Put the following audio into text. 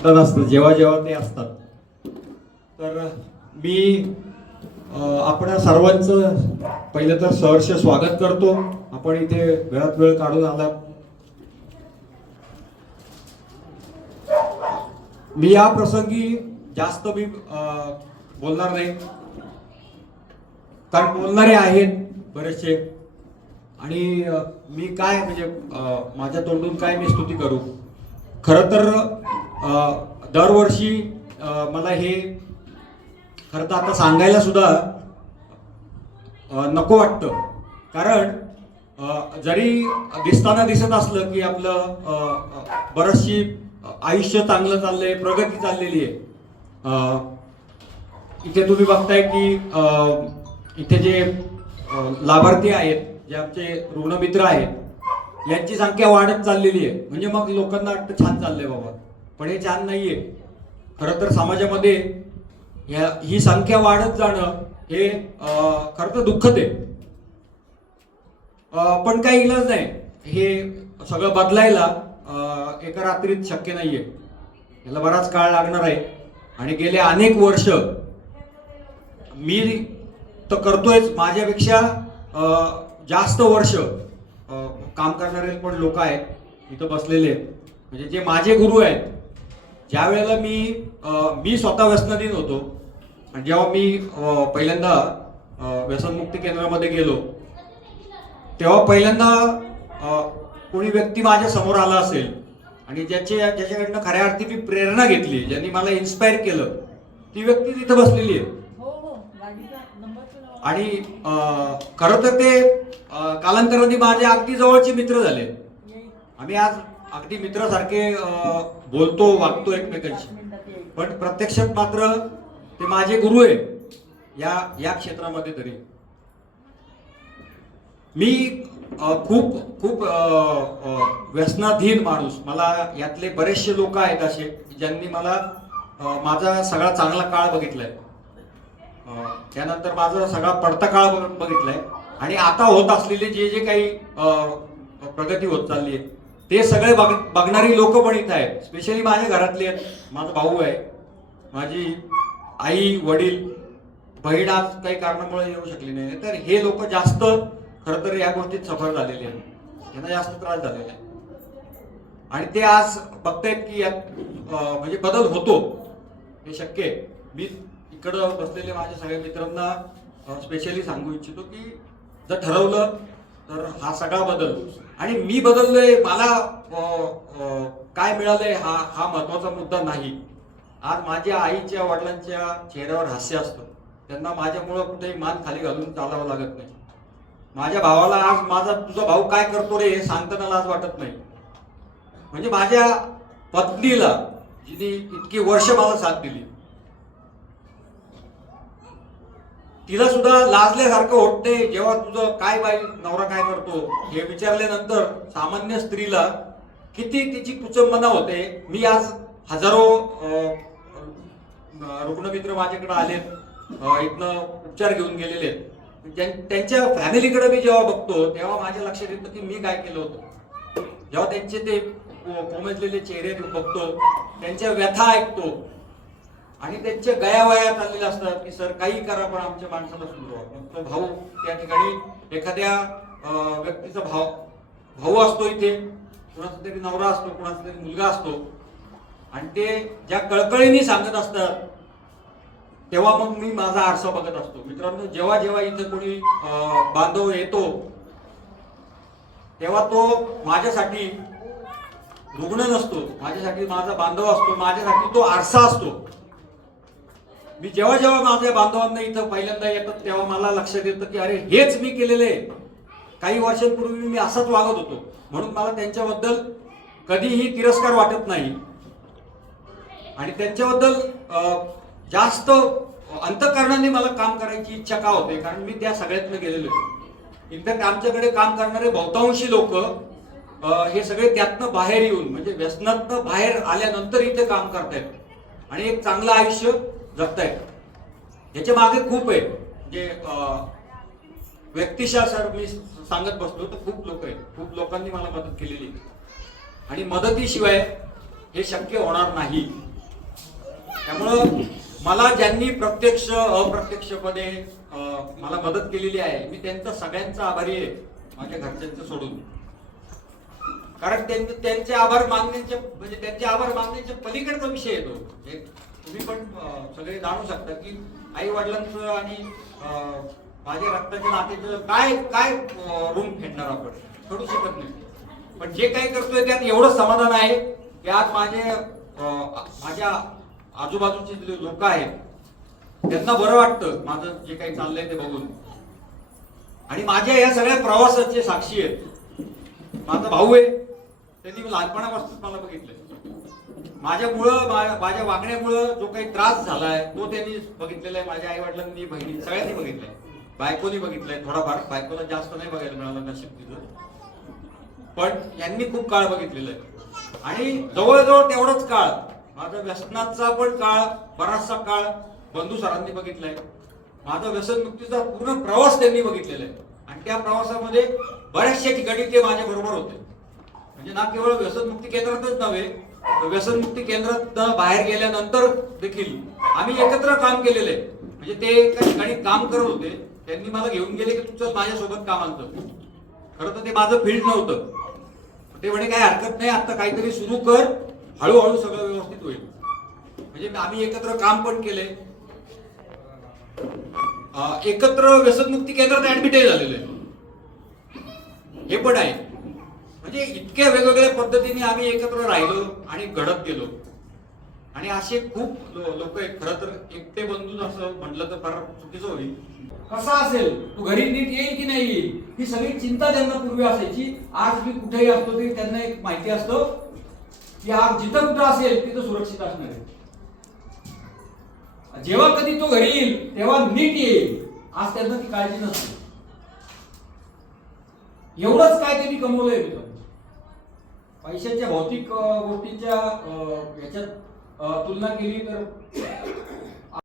मतदान असतं जेव्हा जेव्हा ते असतात. तर मी आपण सर्वांचं पहिलं तर सहर्ष स्वागत करतो. आपण इथे वेळात वेळ काढून आलात. मी या प्रसंगी जास्त बोलणार नाही, कारण बोलणारे आहेत बरेचसे. आणि मी काय म्हणजे माझ्या तोंडून काय मी स्तुती करू. खरं तर दरवर्षी मला हे खरं तर आता सांगायला सुद्धा नको वाटतं, कारण जरी दिसताना दिसत असलं की आपलं बरचशी आयुष्य चांगलं चाललंय, प्रगती चाललेली आहे. इथे तुम्ही बघताय की इथे जे लाभार्थी आहेत, जे आमचे ऋणमित्र आहेत, यांची संख्या वाढत चाललेली आहे. म्हणजे मग लोकांना वाटतं छान चाललंय बाबा, पण हे छान नाहीये. खरं तर समाजामध्ये ही संख्या वाढत जाणं हे खरं तर दुःखद आहे. पण काही इलाज नाही. हे सगळं बदलायला एका रात्रीत शक्य नाहीये. याला बराच काळ लागणार आहे. आणि गेले अनेक वर्ष मी तर करतोयच, माझ्यापेक्षा जास्त वर्ष काम करणारे पण लोक आहेत इथं बसलेले. म्हणजे जे माझे गुरु आहेत, ज्या वेळेला मी स्वतः व्यसनाधीन होतो आणि जेव्हा मी पहिल्यांदा व्यसनमुक्ती केंद्रामध्ये गेलो, तेव्हा पहिल्यांदा कोणी व्यक्ती माझ्या समोर आला असेल आणि ज्याच्याकडनं खऱ्या अर्थी मी प्रेरणा घेतली, ज्यांनी मला इन्स्पायर केलं, ती व्यक्ती तिथं बसलेली आहे. आणि खरं तर ते कालांतराने माझे अगदी जवळचे मित्र झाले. आम्ही आज अगदी मित्रासारखे बोलतो, वागतो एकमेकांशी. पण प्रत्यक्षात मात्र ते माझे गुरु आहे या क्षेत्रामध्ये. तरी मी खूप खूप व्यसनाधीन माणूस, मला यातले बरेचसे लोक आहेत असे ज्यांनी मला माझा सगळा चांगला काळ बघितलाय, त्यानंतर माझा सगळा पडता काळ बघितलाय, आणि आता होत असलेले जे काही प्रगती होत चालली आहे ते सगळे बघणारी लोक पण इथं आहेत. स्पेशली माझ्या घरातले आहेत. माझा भाऊ आहे, माझी आई, वडील, बहीण आज काही कारणामुळे येऊ शकली नाही. तर हे लोक जास्त खरं तर या गोष्टीत सफर झालेले आहेत, यांना जास्त त्रास झालेला आहे. आणि ते आज बघतायत की यात म्हणजे बदल होतो, हे शक्य आहे. मी इकडं बसलेले माझ्या सगळ्या मित्रांना स्पेशली सांगू इच्छितो की जर ठरवलं तर हा सगळा बदल, आणि मी बदललोय, मला काय मिळालंय हा महत्वाचा मुद्दा नाही. आज माझ्या आईच्या वडिलांच्या चेहऱ्यावर हास्य असतं. त्यांना माझ्यामुळं कुठेही मान खाली घालून चालावं लागत नाही. माझ्या भावाला आज तुझा भाऊ काय करतो रे हे सांगताना लाज वाटत नाही. म्हणजे माझ्या पत्नीला, जिने इतकी वर्ष मला साथ दिली, तिला सुद्धा लाजल्यासारखं होत नाही जेव्हा तुझं काय बाई नवरा काय करतो हे विचारल्यानंतर सामान्य स्त्रीला किती तिची कुचंबना होते. मी आज हजारो रुग्णमित्र माझ्याकडे आलेत, इथनं उपचार घेऊन गेलेले आहेत. त्यांच्या फॅमिलीकडे मी जेव्हा बघतो तेव्हा माझ्या लक्षात येतं की मी काय केलं होतं. जेव्हा त्यांचे ते कोमेजलेले चेहरे बघतो, त्यांच्या व्यथा ऐकतो, आणि त्यांच्या गयावया चाललेल्या असतात की सर काही करा पण आमच्या माणसाला सुधरवा. तो भाऊ त्या ठिकाणी एखाद्या व्यक्तीचा भाऊ असतो, इथे कुणाचा तरी नवरा असतो, कुणाचा तरी मुलगा असतो, आणि ते ज्या कळकळीने सांगत असतात तेव्हा मग मी माझा आरसा बघत असतो. मित्रांनो, जेव्हा जेव्हा इथं कोणी बांधव येतो तेव्हा तो माझ्यासाठी रुग्ण नसतो, माझ्यासाठी माझा बांधव असतो, माझ्यासाठी तो आरसा असतो. मी जेव्हा जेव्हा माझ्या बांधवांना इथं पहिल्यांदा येतात तेव्हा मला लक्षात येतं की अरे हेच मी केलेलं आहे. काही वर्षांपूर्वी मी असाच वागत होतो, म्हणून मला त्यांच्याबद्दल कधीही तिरस्कार वाटत नाही, आणि त्यांच्याबद्दल जास्त अंतःकरणाने मला काम करायची इच्छा का होते, कारण मी त्या सगळ्यातनं गेलेलो आहे. इनफॅक्ट आमच्याकडे काम करणारे बहुतांशी लोक हे सगळे त्यातनं बाहेर येऊन, म्हणजे व्यसनातनं बाहेर आल्यानंतर इथे काम करतायत आणि एक चांगलं आयुष्य जगतायत. याच्या मागे खूप आहे. म्हणजे व्यक्तिशः सर मी सांगत बसलो तर खूप लोक आहेत, खूप लोकांनी मला मदत केलेली, आणि मदतीशिवाय हे शक्य होणार नाही. त्यामुळं मला ज्यांनी प्रत्यक्ष अप्रत्यक्षपणे मला मदत केलेली आहे, मी त्यांचा सगळ्यांचा आभारी आहे, माझ्या घरच्यांचं सोडून. कारण त्यांचे आभार मानण्याचे म्हणजे त्यांचे आभार मानण्याच्या पलीकडचा विषय येतो. तुम्ही पण सगळे जाणू शकता की आई वडिलांचं आणि माझ्या रक्ताच्या नात्याचं काय काय रूम फेडणार आपण, फेडू शकत नाही. पण जे काही करतोय त्यात एवढं समाधान आहे की आज माझ्या आजूबाजूचे जे लोक आहेत त्यांना बरं वाटतं माझं जे काही चाललंय ते बघून. आणि माझ्या या सगळ्या प्रवासाचे साक्षी आहेत. माझा भाऊ आहे, त्यांनी लहानपणापासून मला बघितलंय. माझ्या वागण्यामुळं जो काही त्रास झालाय तो त्यांनी बघितलेला आहे. माझ्या आई वडिलांनी, बहिणी सगळ्यांनी बघितलंय. बायकोनी बघितलंय थोडाफार, बायकोला जास्त नाही बघायला मिळालं नशीब तिचं, पण यांनी खूप काळ बघितलेला आहे. आणि जवळजवळ तेवढाच काळ माझा व्यसनाचा पण काळ, बराचसा काळ बंधू सरांनी बघितलाय. माझा व्यसनमुक्तीचा पूर्ण प्रवास त्यांनी बघितलेला आहे. आणि त्या प्रवासामध्ये बऱ्याचशा ठिकाणी ते माझ्या बरोबर होते. म्हणजे ना केवळ व्यसनमुक्ती केंद्रातच नव्हे, व्यसनमुक्ती केंद्रात बाहेर गेल्यानंतर देखील आम्ही एकत्र काम केलेलं आहे. म्हणजे ते एका ठिकाणी काम करत होते, त्यांनी मला घेऊन गेले की तू चल माझ्यासोबत कामाला. खरं तर ते माझं फील्ड नव्हतं. ते म्हणे काय हरकत नाही, आता काहीतरी सुरू कर, हळूहळू सगळं व्यवस्थित होईल. म्हणजे आम्ही एकत्र काम पण केले, एकत्र व्यसनमुक्ती केंद्रात ऍडमिटेज झालेलं आहे हे पण आहे. म्हणजे इतक्या वेगवेगळ्या पद्धतीने आम्ही एकत्र राहिलो आणि घडत गेलो. आणि असे खूप लोक आहेत. खरं तर एकटे बंधू असं म्हटलं तर फार चुकीचं होईल. कसा असेल, तू घरी नीट येईल की नाही येईल, ही सगळी चिंता त्यांना पूर्वी असायची. आज मी कुठेही असतो तरी त्यांना एक माहिती असतं की आज जिथं कुठं असेल तिथं सुरक्षित असणार आहे. जेव्हा कधी तो घरी येईल तेव्हा नीट येईल, आज त्यांना ती काळजी नसते. एवढंच काय त्यांनी कमवलंय मित्रांनो. पैशाच्या भौतिक गोष्टींच्या याच्यात तुलना केली तर